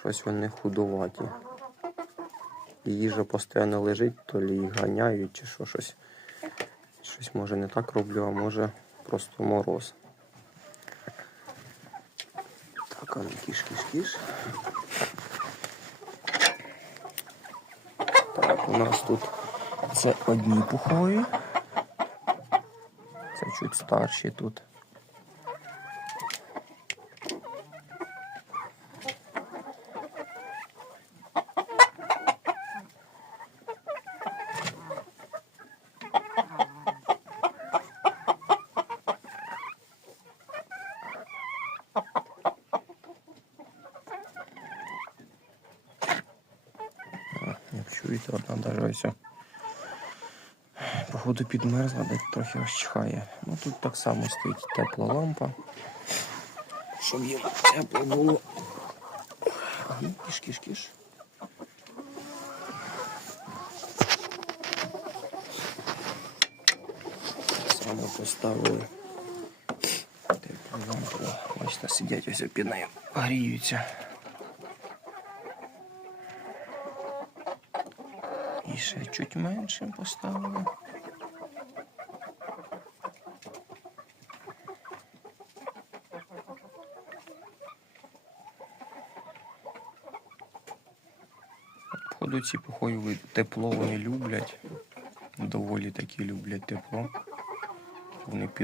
Щось вони худуваті. Їжа постійно лежить, то лі ганяють, чи що щось. Щось може не так роблю, а може просто мороз. Так, а ну кіш, кіш, кіш. Так, у нас тут це одні пухові. Це чуть старші тут. Чуєте, одна даже ось. Походу підмерзла, де трохи розчихає. Ну тут так само стоїть тепла лампа. Щоб їм тепло було. Ну, кіш, кіш, кіш. Саме поставили теплу лампу. Бачите, сидять ось під нею, гріються. І ще чуть менше поставили. Походу ці похою тепло вони люблять. Доволі таки люблять тепло. Вони під